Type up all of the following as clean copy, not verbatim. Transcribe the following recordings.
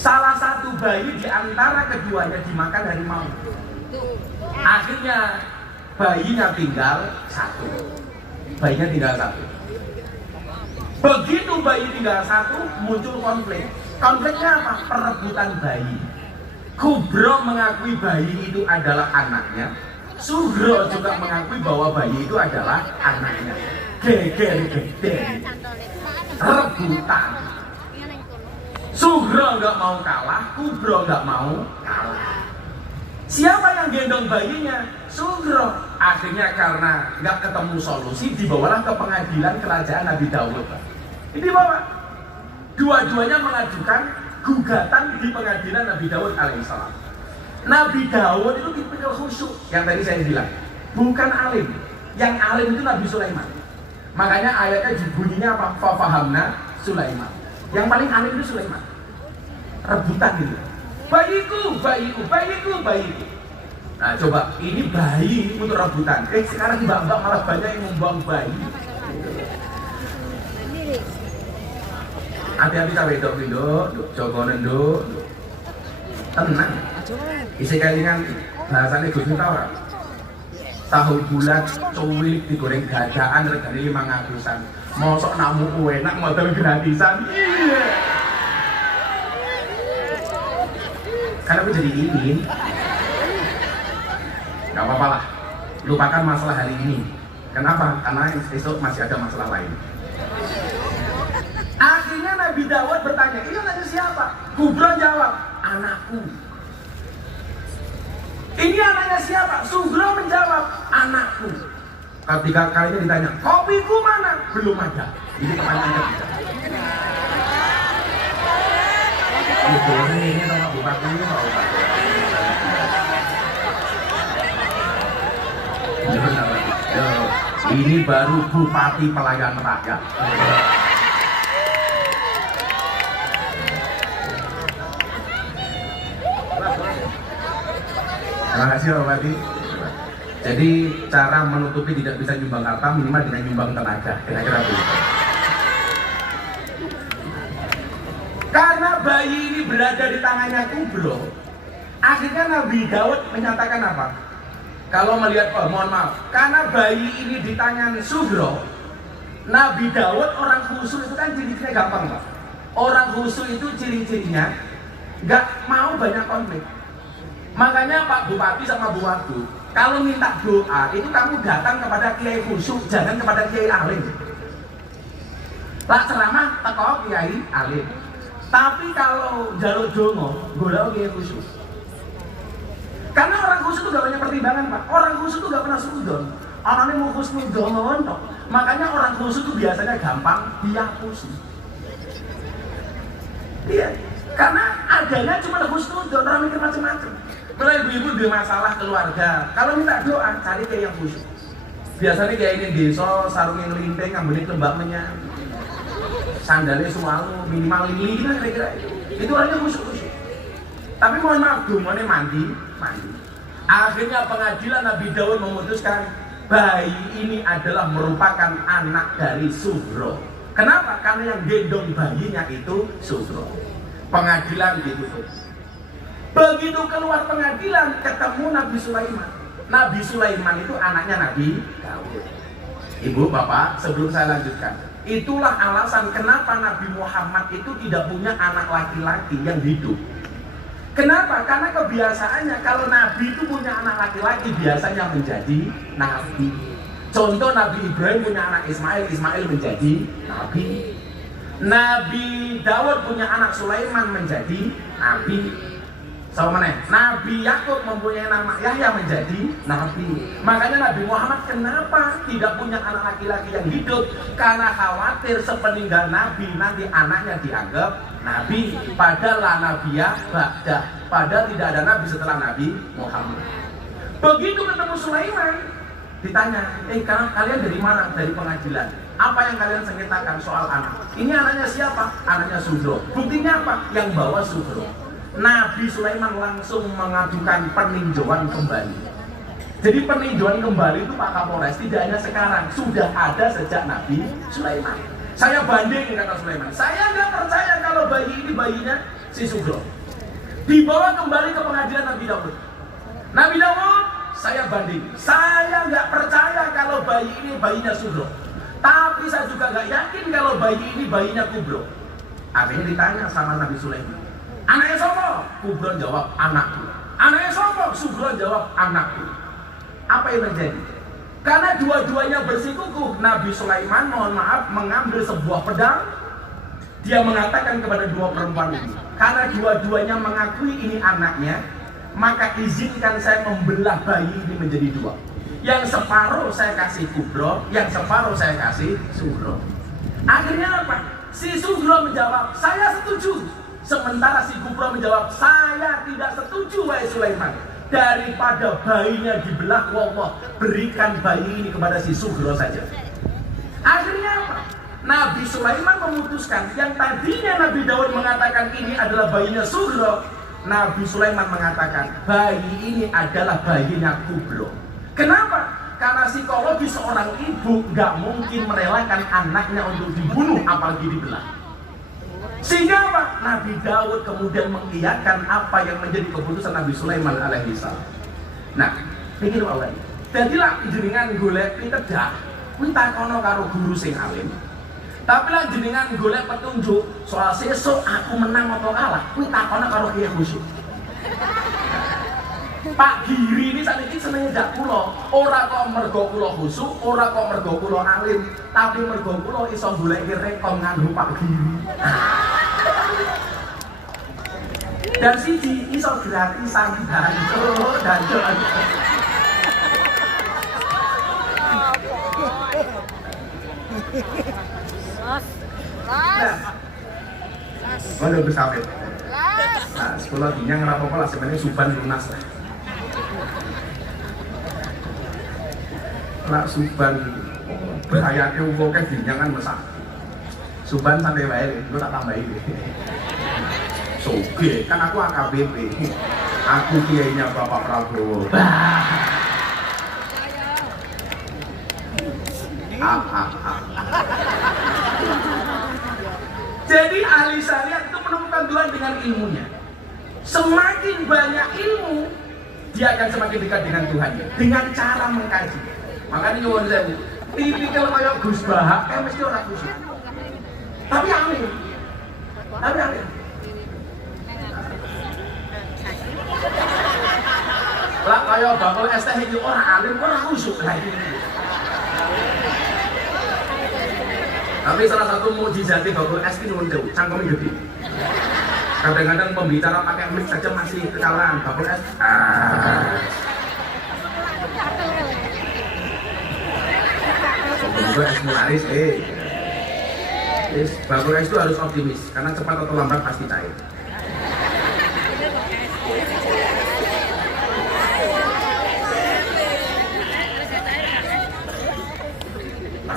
Salah satu bayi di antara keduanya dimakan harimau. Akhirnya bayinya tinggal satu. Bayinya tinggal satu. Begitu bayi tinggal satu, muncul konflik. Konfliknya apa? Perebutan bayi. Kubro mengakui bayi itu adalah anaknya. Sugro juga mengakui bahwa bayi itu adalah anaknya. Geger-geger, rebutan. Sugro nggak mau kalah, Kubro nggak mau kalah. Siapa yang gendong bayinya? Sugro. Akhirnya karena nggak ketemu solusi, dibawalah ke pengadilan kerajaan Nabi Daud. Ini dibawa. Dua-duanya mengajukan gugatan di pengadilan Nabi Daud alaihissalam. Nabi Daud itu tipikal khusyuk yang tadi saya bilang, bukan alim. Yang alim itu Nabi Sulaiman. Makanya ayatnya bunyinya apa? Fafahamna Sulaiman. Yang paling alim itu Sulaiman. Rebutan gitu. Bayiku, bayiku, bayiku, bayiku. Nah coba, ini bayi untuk rebutan. Sekarang mbak-mbak malah banyak yang membuang bayi. Hati-hati cawe dok, jogonen dok. Tenang. Isi kalingan bahasanya Gus Miftah ora. Tahu bulat, cuwilik digoreng gadaan regane 500-an. Mosok namu enak model gratisan. Iya. Karena aku jadi ingin. Gak apa-apa lah. Lupakan masalah hari ini. Kenapa? Karena esok masih ada masalah lain. Akhirnya Nabi Daud bertanya, ini nanya siapa? Kubro jawab, anakku. Ini anaknya siapa? Sugro menjawab, anakku. Ketika kalinya ditanya, kopiku mana? Belum ada. Ini pertanyaan ketiga. Ini sama bupati ini mau ini baru bupati pelayan rakyat. Terima kasih Pak Bupati. Jadi cara menutupi tidak bisa nyumbang harta minimal dengan nyumbang tenaga. Kira-kira begitu. Karena bayi ini berada di tangannya Kubro, akhirnya Nabi Daud menyatakan apa? Kalau melihat, mohon maaf, karena bayi ini di tangan Sugro, Nabi Daud orang khusyuk itu kan ciri-cirinya gampang Pak. Orang khusyuk itu ciri-cirinya nggak mau banyak konflik. Makanya Pak Bupati sama Bu Wagub, kalau minta doa itu kamu datang kepada kiai khusyuk, jangan kepada kiai alim. Lah ceramah teko kiai alim. Tapi kalau jaluk dongo, golek kiai khusyuk. Karena orang khusyuk itu gak banyak pertimbangan Pak. Orang khusyuk itu gak pernah sudon. Orangnya mau khusnudon nontok. Makanya orang khusyuk itu biasanya gampang diapusi. Iya. Karena adanya cuma khusnudon, orang mikir macam-macam. Kalau ibu-ibu di masalah keluarga, kalau minta doa cari kayak yang khusyuk. Biasanya kayak ini desa, sarungnya ngelinting, ngambilin kembangnya, sandalnya selalu minimal ini, gitu kira-kira itu. Itu orangnya khusyuk. Tapi mohon maaf, dumonnya mandi. Akhirnya pengadilan Nabi Daud memutuskan bayi ini adalah merupakan anak dari Sugro. Kenapa? Karena yang gendong bayinya itu Sugro. Pengadilan ditutup. Begitu keluar pengadilan ketemu Nabi Sulaiman. Nabi Sulaiman itu anaknya Nabi Daud. Ibu, Bapak, sebelum saya lanjutkan, itulah alasan kenapa Nabi Muhammad itu tidak punya anak laki-laki yang hidup. Kenapa? Karena kebiasaannya kalau Nabi itu punya anak laki-laki biasanya menjadi Nabi. Contoh Nabi Ibrahim punya anak Ismail, Ismail menjadi Nabi. Nabi Daud punya anak Sulaiman menjadi Nabi. Sama mana? Nabi Yakub mempunyai nama Yahya menjadi Nabi. Makanya Nabi Muhammad kenapa tidak punya anak laki-laki yang hidup? Karena khawatir sepeninggal Nabi nanti anaknya dianggap Nabi. Padahal Nabiya ba'dah. Padahal tidak ada Nabi setelah Nabi Muhammad. Begitu ketemu Sulaiman, ditanya, kalian dari mana? Dari pengadilan. Apa yang kalian sengketakan soal anak? Ini anaknya siapa? Anaknya Sugro. Buktinya apa? Yang bawa Sugro. Nabi Sulaiman langsung mengajukan peninjauan kembali. Jadi peninjauan kembali itu Pak Kapolres tidak hanya sekarang, sudah ada sejak Nabi Sulaiman. Saya banding, kata Sulaiman. Saya nggak percaya kalau bayi ini bayinya si Sugro. Dibawa kembali ke pengadilan Nabi Daud. Nabi Daud, saya banding. Saya nggak percaya kalau bayi ini bayinya Sugro. Tapi saya juga nggak yakin kalau bayi ini bayinya Kubro. Akhirnya ditanya sama Nabi Sulaiman, anaknya siapa? Kubro jawab, anakku. Anaknya siapa? Sugro jawab, anakku. Apa yang terjadi? Karena dua-duanya bersikukuh, Nabi Sulaiman, mohon maaf, mengambil sebuah pedang. Dia mengatakan kepada dua perempuan ini, karena dua-duanya mengakui ini anaknya, maka izinkan saya membelah bayi ini menjadi dua. Yang separuh saya kasih Kubro, yang separuh saya kasih Sugro. Akhirnya apa? Si Sugro menjawab, saya setuju. Sementara si Kubro menjawab, saya tidak setuju wahai Sulaiman. Daripada bayinya dibelah, Allah berikan bayi ini kepada si Sugro saja. Akhirnya apa? Nabi Sulaiman memutuskan, yang tadinya Nabi Daud mengatakan ini adalah bayinya Sugro, Nabi Sulaiman mengatakan bayi ini adalah bayinya Kubro. Kenapa? Karena psikologi seorang ibu nggak mungkin merelakan anaknya untuk dibunuh, apalagi dibelah. Sehingga apa? Nabi Daud kemudian mengiyakan apa yang menjadi keputusan Nabi Sulaiman alaihissalam. Nah, pikir Allah. Jadilah jenengan golek pitedah, minta kono karo guru sing alim. Tapi lah jenengan golek petunjuk soal sesuk aku menang atau kalah, minta kono karo kiai khusyuk. Pak Giri ini saat ini senengnya jak kulo, ora kok mergo kulo khusyuk, ora kok mergo kulo alim, tapi mergo kulo iso goleki rekom nganggo Pak Giri. Dan siji iso gratisan danjo. Nah, waduh bersabit. Nah, sekolah dinyang apa-apa lah, sebenarnya suban lunas lah. Lah suban bahayanya uangnya dinyangan mesak. Suban sampai wae, gue tak tambahin. Soge, kan aku AKBP. Aku kiainya Bapak Prabowo. Jadi ahli syariat itu menemukan Tuhan dengan ilmunya. Semakin banyak ilmu, dia akan semakin dekat dengan Tuhannya dengan cara mengkaji. Makanya nyuwun sewu, tipikal kayak Gus Bahak, mesti orang khusyuk. Tapi alim. Lah kayak bakul es teh iki orang alim, orang khusyuk lah ini. Tapi salah satu mukjizatnya bakul es ini muncul, cangkemnya gede. Kadang-kadang pembicara pakai mic saja masih kekalahan, bakul es. Bakul es mularis, bakul es itu harus optimis, karena cepat atau lambat pasti cair.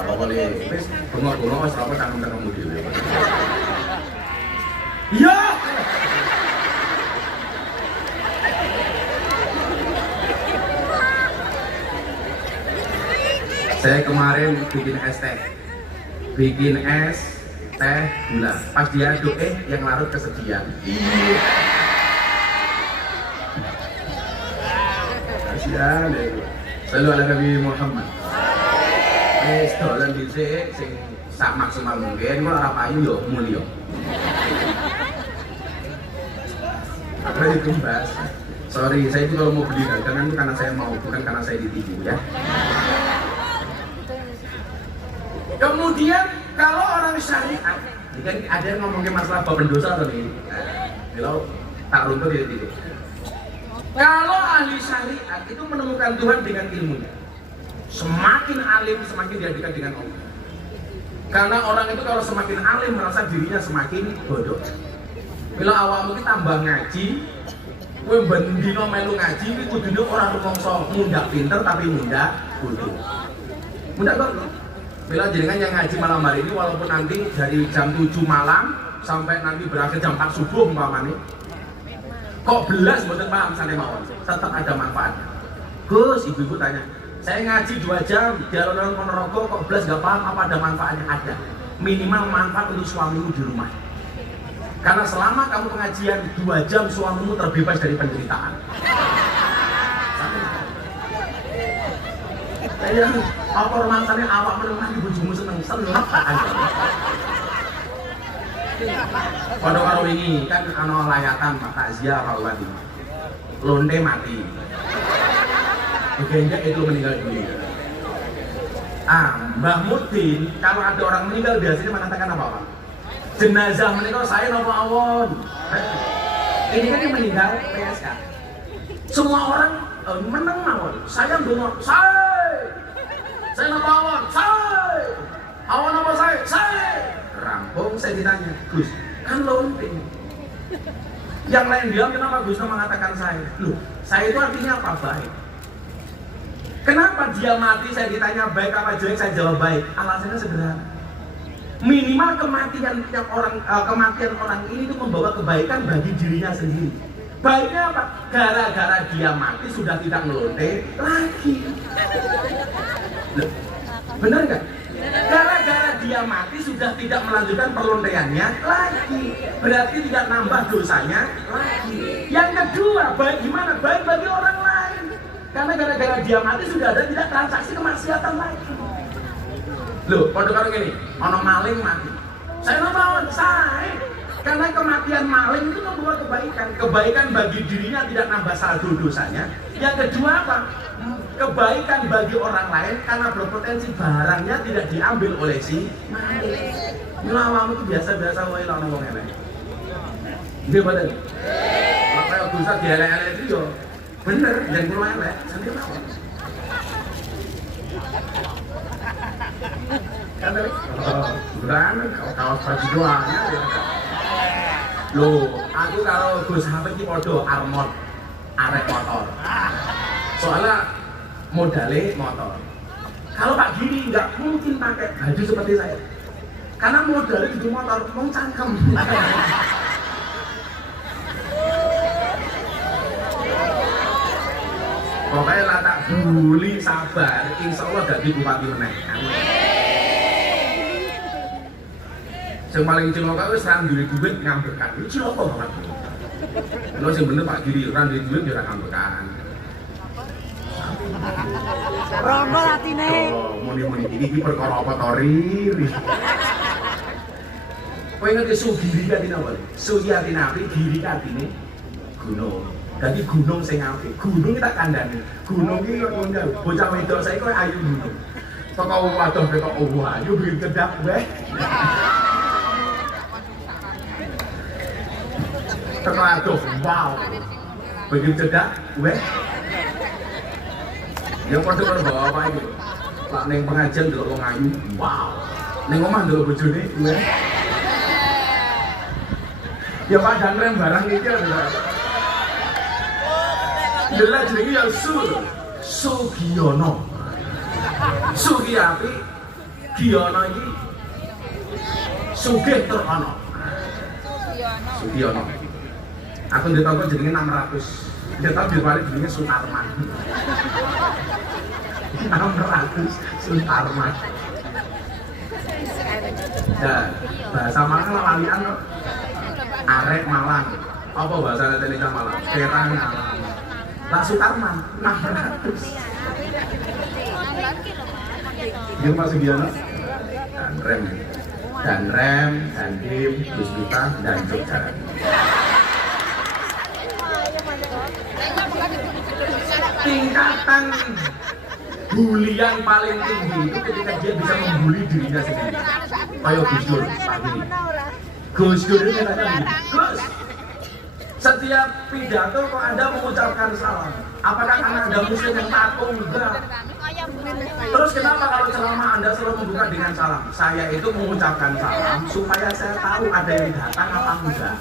Pokoknya, wis bengok-bengok wis apa tanggung-tanggung dhewe. Iya. Saya kemarin bikin es teh. Bikin es teh gula. Pas diaduk yang larut kesekian. Iya. Kasihan deh. Selalu ala Nabi Muhammad. Dolan dhisik sing sak maksimal mungkin, kok ora payu yo mulya. Apa itu Mbak? Sorry, saya itu kalau mau beli dagangan itu karena saya mau, bukan karena saya ditipu ya. Kemudian kalau orang syariat, kan ada yang ngomongin masalah bab pendosa atau nih? Kalau tak runtuh di titik. Kalau ahli syariat itu menemukan Tuhan dengan ilmunya. Semakin alim, semakin dia dekat dengan Allah. Karena orang itu kalau semakin alim merasa dirinya semakin bodoh. Bila awakmu kita tambah ngaji, kowe bendino melu ngaji, iki kudune ora rumangsa mundak pinter tapi mundak bodoh. Mundak kok. Bila jenengan yang ngaji malam hari ini walaupun nanti dari jam 7 malam sampai nanti berakhir jam 4 subuh umpamane. Kok belas mboten paham santai mawon, tetap ada manfaatnya. Gus, ibu-ibu tanya, saya ngaji 2 jam, di alun-alun Ponorogo kok belas gak paham apa ada manfaatnya? Ada. Minimal manfaat untuk suamimu di rumah. Karena selama kamu pengajian 2 jam suamimu terbebas dari penderitaan. Saya apa romansanya awak menemani bojomu seneng aja. Pada karo wingi kan ana layatan takziah Pak Bupati. Lonte mati. Begenjak itu meninggal dunia. Mbah Mudin kalau ada orang meninggal biasanya mengatakan apa Pak? Jenazah meninggal saya nopo awon. Ini kan yang meninggal PSK. Semua orang menang mawon. Saya ndonga, saya nopo awon, awon apa saya. Rampung saya ditanya, Gus, kan lonte. Yang lain diam, kenapa Gus mengatakan saya? Loh, saya itu artinya apa? Baik. Kenapa dia mati saya ditanya baik apa jelek, saya jawab baik. Alasannya sederhana. Minimal kematian orang ini itu membawa kebaikan bagi dirinya sendiri. Baiknya apa? Gara-gara dia mati sudah tidak melonte lagi. Loh, benar nggak? Gara-gara dia mati sudah tidak melanjutkan perlonteannya lagi. Berarti tidak nambah dosanya lagi. Yang kedua, baik gimana? Baik bagi orang lain. Karena gara-gara dia mati sudah ada tidak transaksi kemaksiatan lagi. Loh, pada karo gini, ono maling mati. Saya nonton, karena kematian maling itu membawa kebaikan. Kebaikan bagi dirinya tidak nambah saldo dosanya. Yang kedua apa? Kebaikan bagi orang lain karena berpotensi barangnya tidak diambil oleh si maling. Ngelawamu itu biasa-biasa wae lah ngomong elek. Nggih mboten. Makanya dosa dielek-elek itu yo bener, yang kulo elek, sendiri mawon. Kan kaos baju doanya. Loh, aku kalau Gus Hafid iki padha armor arek motor. Soalnya modalnya motor. Kalau Pak Giri nggak mungkin pakai baju seperti saya. Karena modalnya di motor mau cangkem. Pokoknya lah tak buli sabar, insya Allah jadi bupati meneh. Yang paling cilaka itu serang duit ngambekan. Itu cilaka banget. Kalau yang bener Pak Giri, serang duit juga ngambekan. Romo latine. Muni-muni ini perkara apa tori. Kowe ngerti Sugiri katine apa? Sugiyati nabi Giri katine gunung. Dadi gunung sing apik. Gunung tak kandhane. Gunung iki kok ngono. Bocah wedok saiki koyo ayu gunung. Teko waduh ketok ayu bikin cedak wae. Teko aduh wow. Bikin cedak wae. Yang padha karo bawa apa iki? Lak ning pengajian delok wong ayu, wow. Ning omah delok bojone, wae. Ya padang rem barang iki lho. Delok jenenge ya Sugiono. Sugiyati Giono iki sugih tur ana. Sugiono. Aku ditongko jenenge 600. Dia tahu di balik jenenge Sutarman. 600 Sutarman. Dan bahasa Malang lalian kok. Arek Malang. Apa bahasa Indonesia Malang? Serang Malang. Lah Sutarman 600. Dia masih Giono. Dan Dim, Bisbita, dan Jogja. Tingkatan bulian paling tinggi itu ketika dia bisa membuli dirinya sendiri. Kayak Gus Dur pagi. Gus Dur ini katanya, Gus, setiap pidato kok Anda mengucapkan salam? Apakah karena Anda muslim yang takut? Enggak. Terus kenapa kalau ceramah Anda selalu membuka dengan salam? Saya itu mengucapkan salam supaya saya tahu ada yang datang apa enggak.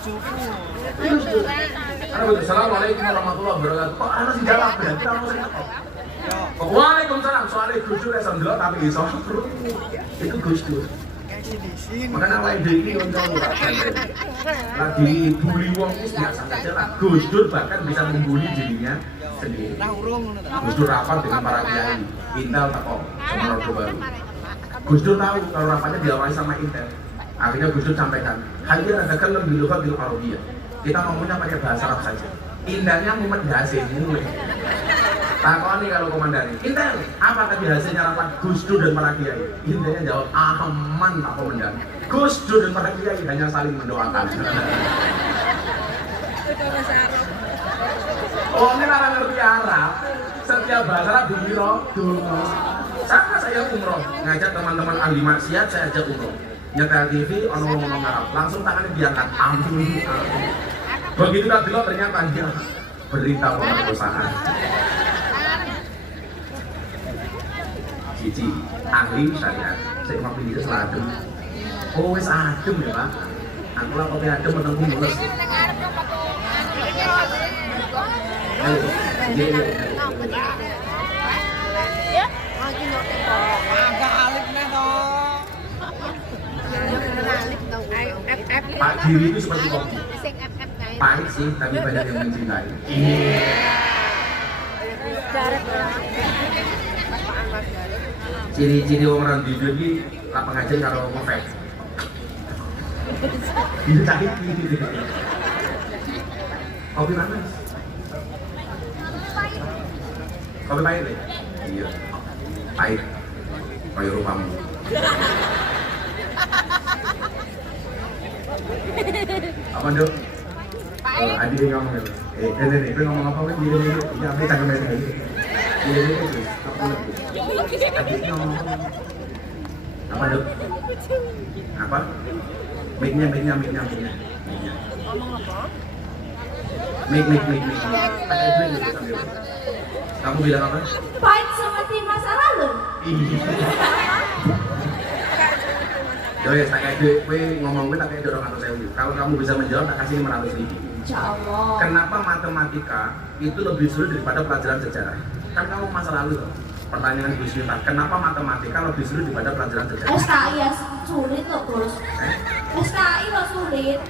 Assalamualaikum warahmatullahi wabarakatuh. Kok ana sing jawab berarti kamu sing kok. Waalaikumsalam. Soalnya Gus Dur iso ndelok tapi iso itu Gus Dur. Makanya awake dhewe iki kanca lagi bully wong wis biasa saja lah. Gus Dur bahkan bisa membuli dirinya sendiri. Gus Dur rapat dengan para kiai, Intel teko sama Orde Baru. Gus Dur tahu kalau rapatnya diawali sama Intel. Akhirnya Gus Dur sampaikan, hayya natakallam bil lughatil arabiyyah. Kita ngomongnya pakai bahasa Arab saja. Indahnya mumet hasil mulai. Takoni kalau komandan, Intel, apa tadi hasilnya rapat Gus Dur dan para kiai? Indahnya jawab, aman Pak Komandan. Gus Dur dan para kiai hanya saling mendoakan. Oh, ini orang ngerti Arab. Setiap bahasa Arab dibiro, sama saya umroh, ngajak teman-teman ahli maksiat, saya ajak umroh. Nyetel TV, ngomong Arab, langsung tangannya diangkat, amin. Begitu tak dulu ternyata dia berita pemerkosaan. Cici, ahli syariat, saya mau pilih ke selatan. Oh, wes adem ya Pak. Aku lah kopi adem menunggu mulus. Pak Diri itu seperti kopi. Pahit sih, tapi banyak yang mencintai. Ciri-ciri orang di dunia lah pengajian kalau ngefek. Ini cahit gitu. Kopi mana? Kopi pahit deh? Iya. Pahit. Kayak rupamu. Apa dok? Adi dia ngomong ya. Dia ngomong apa kan? Dia ambil tangan mereka ini. Dia terus. Apa lagi? Adi ngomong apa? Apa dok? Apa? Mic-nya. Ngomong apa? Mic. Pakai duit gitu sambil. Kamu bilang apa? Pahit seperti masa lalu. Ya, tak kayak duit, ngomong gue tak kayak dorong atau saya. Kalau kamu bisa menjawab, tak kasih 500.000. Insya Allah. Kenapa matematika itu lebih sulit daripada pelajaran sejarah? Kan kamu masa lalu loh. Pertanyaan Gus Miftah, kenapa matematika lebih sulit daripada pelajaran sejarah? SKI ya sulit kok Gus. SKI kok sulit.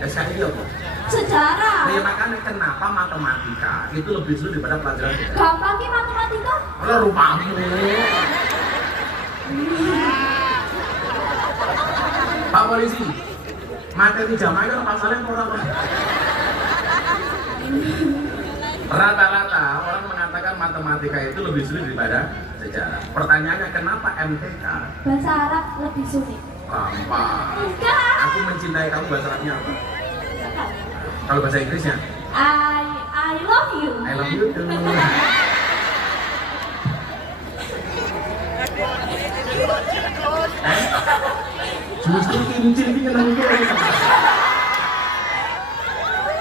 SKI itu apa? Sejarah. Ya makanya kenapa matematika itu lebih sulit daripada pelajaran sejarah? Gampang ki matematika. Kalau rupamu. Pak Polisi, materi jamaah itu pasalnya kurang. Rata-rata orang mengatakan matematika itu lebih sulit daripada sejarah. Pertanyaannya kenapa MTK? Bahasa Arab lebih sulit. Gampang. Enggak. Aku mencintai kamu bahasa Arabnya apa? Kalau bahasa Inggrisnya? I love you. I love you too. Justru kincir ini kenapa gue?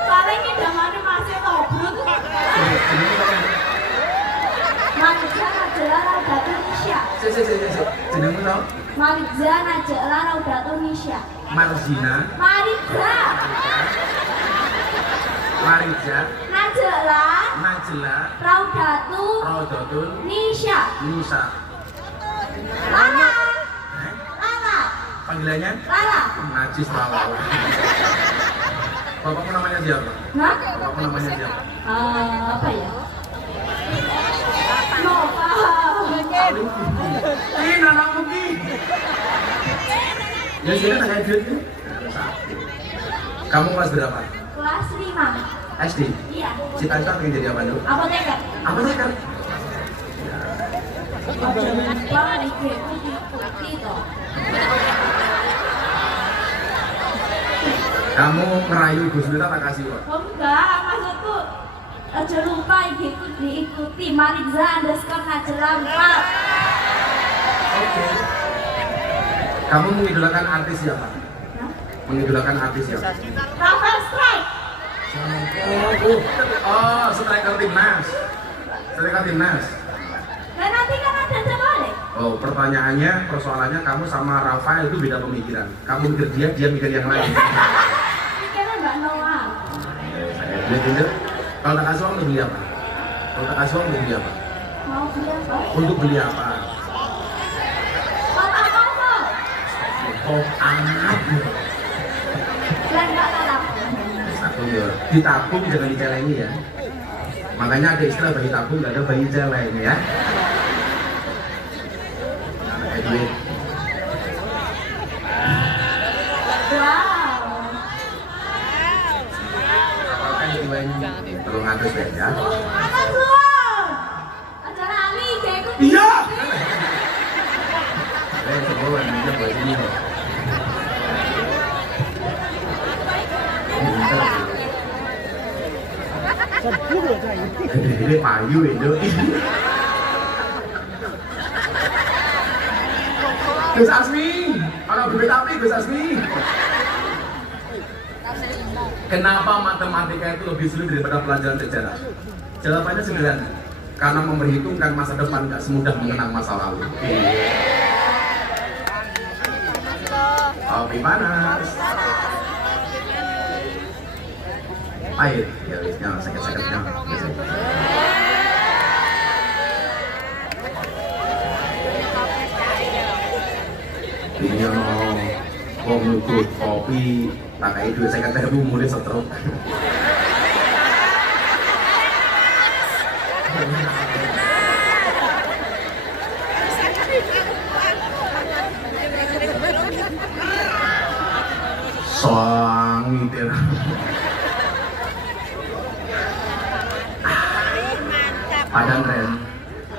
Paling ini damane masih tobrut. Marija Najla Raudat Indonesia. Jenengmu tau? Marija Najla Raudat Indonesia. Marzina. Marija Najla Raudatu Raudatul Nisha. Nisa. Lala. Eh? Lala. Panggilannya? Lala. Najis Lala. Bapakmu namanya siapa? Hah? Bapakmu namanya siapa? Apa ya? Nova. Ini anakmu ki. Ya sudah tak ada duit. Kamu kelas berapa? Kelas 5. SD. Iya. Cita-cita pengen jadi apa dulu? Apoteker. Apoteker. Jangan ikuti toh. Kamu ngerayu Gus Miftah tak kasih uang? Oh enggak, maksudku aja lupa diikuti Mariza _Najla 4. Oke. Kamu mengidolakan artis siapa? Mengidolakan artis siapa? Rafael Strike. Oh, striker timnas. Striker timnas. Dan nanti kan ada balik. Oh, persoalannya kamu sama Rafael itu beda pemikiran. Kamu mikir dia, dia mikir yang lain. Pikirnya Mbak Noah. Lihat ini. Kalau tak kasih uang untuk beli apa? Kalau tak kasih uang untuk beli apa? Mau beli apa? Untuk beli apa? Buat apa kok? Oh, anak. Dan Mbak Tarap. Satu ya. Ditabung jangan dicelengi ya. Makanya ada istilah bayi tabung, nggak ada bayi celeng ya. Anak duit. paling 300 ya. Apa tuh? Acara Ali kayak ikut. Iya. Sebulan ini buat sini. Ini payu itu. Gus Asmi, kalau duit api Gus Asmi. Kenapa matematika itu lebih sulit daripada pelajaran sejarah? Jawabannya sederhana. Karena memperhitungkan masa depan nggak semudah mengenang masa lalu. Kopi panas. Pahit, ya wis, sakit-sakitnya. Ini wong nyuguh kopi, pakai duit 50.000 mulai stroke. Soang itu. Padahal Ren,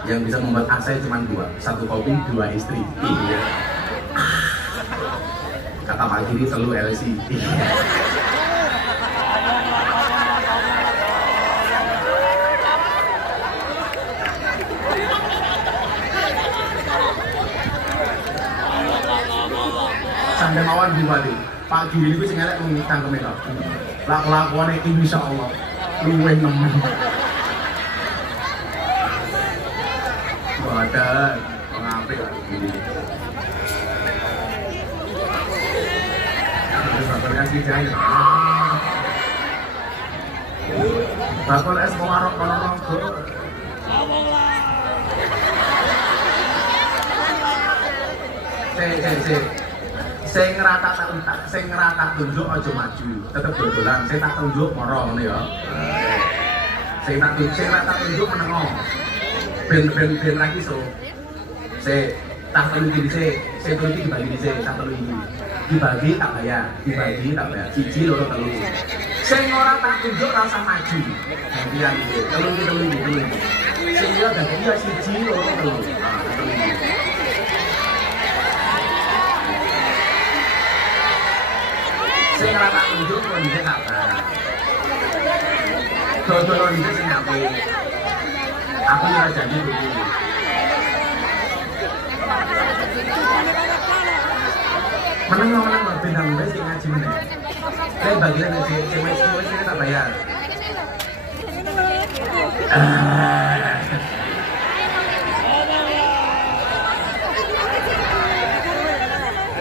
yang bisa membuat AC cuma 2, 1 kopi, 2 istri. Iya. Kata Pak Giri telu LC. Sampai mawon Bupati, Pak Giri itu sing elek mung tangkeme kok. Lak-lakone insyaallah luwih nemen. Badan ngapik Pak Giri. Bakal kasih jaya. Bakal es mau ngarok rokok. Sing ngerata tunjuk aja maju, tetep dodolan. Sing tak tunjuk moro ngene ya. Sing rata tunjuk menengo. Ben lagi so. Tak telu iki dhisik, sing telu iki dibagi dhisik, tak telu iki. Dibagi tak bayar, siji loro telu. Sing ora tak tunjuk ora usah maju. Gantian iki, telu. Sing iya ganti iya siji loro telu. Telu iki. Sing ora tak tunjuk kok dhisik sabar. Dodolan dhisik sing apik. Aku ora janji dulu. Menang bintang wes sing ngaji meneh. Saya bagian sing wes tak bayar.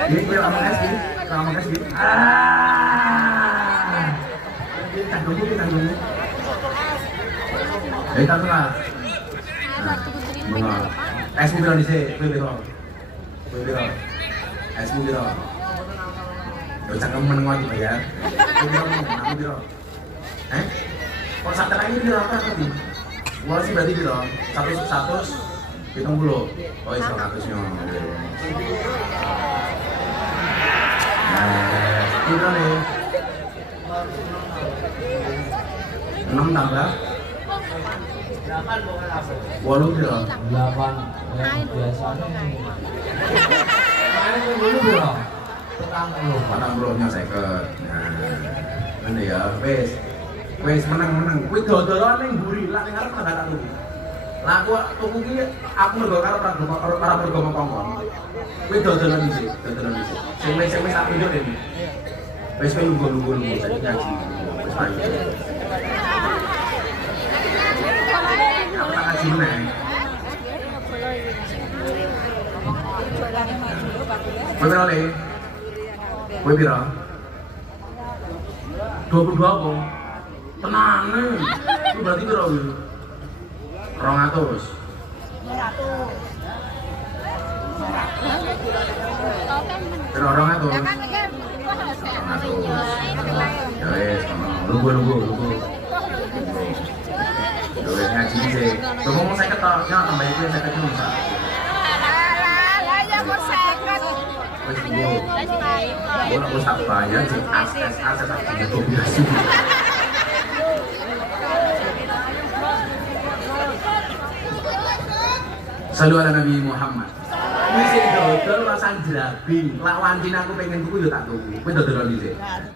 Ini gue ngomong es gini. Kita tunggu. Kita tunggu. Nah, es mu di sini, biro. Es mu biro. Jangan menengok dibayar. Biro. Kok satu lagi biro apa tadi? Mulai sih berarti biro. 100 hitung dulu. Oh, 100-nya. Biro nih. 6 tambah 8 biro. 8 biasanya. Mana yang dulu biro? Patang belumnya seket. Nah, ini ya, wes menang. Kuwi dodolan ning mburi, lak ning arep enggak tak tuku. Lah aku tuku ki aku mergo karo para mergo kongkon. Kuwi dodolan dhisik. Sing wis tak tunjuk iki. Wes nunggu saiki ngaji. Wes ayo. Aku tak ngaji meneh. Kowe piro? 22 apa? Tenang nih. Itu berarti piro kuwi? 200. 200. Piro 200? 200. Ya wis, nunggu. Ya wis ngaji sih. Kok ngomong 50 tok, ya tambah iki 50 bisa. Wis tunggu. Gua tak bayar sih as tak biasa. Selalu ala Nabi Muhammad. Wis dodol rasan jerabing. Lak wancine aku pengen tuku yo tak tuku. Kowe dodolan dhisik.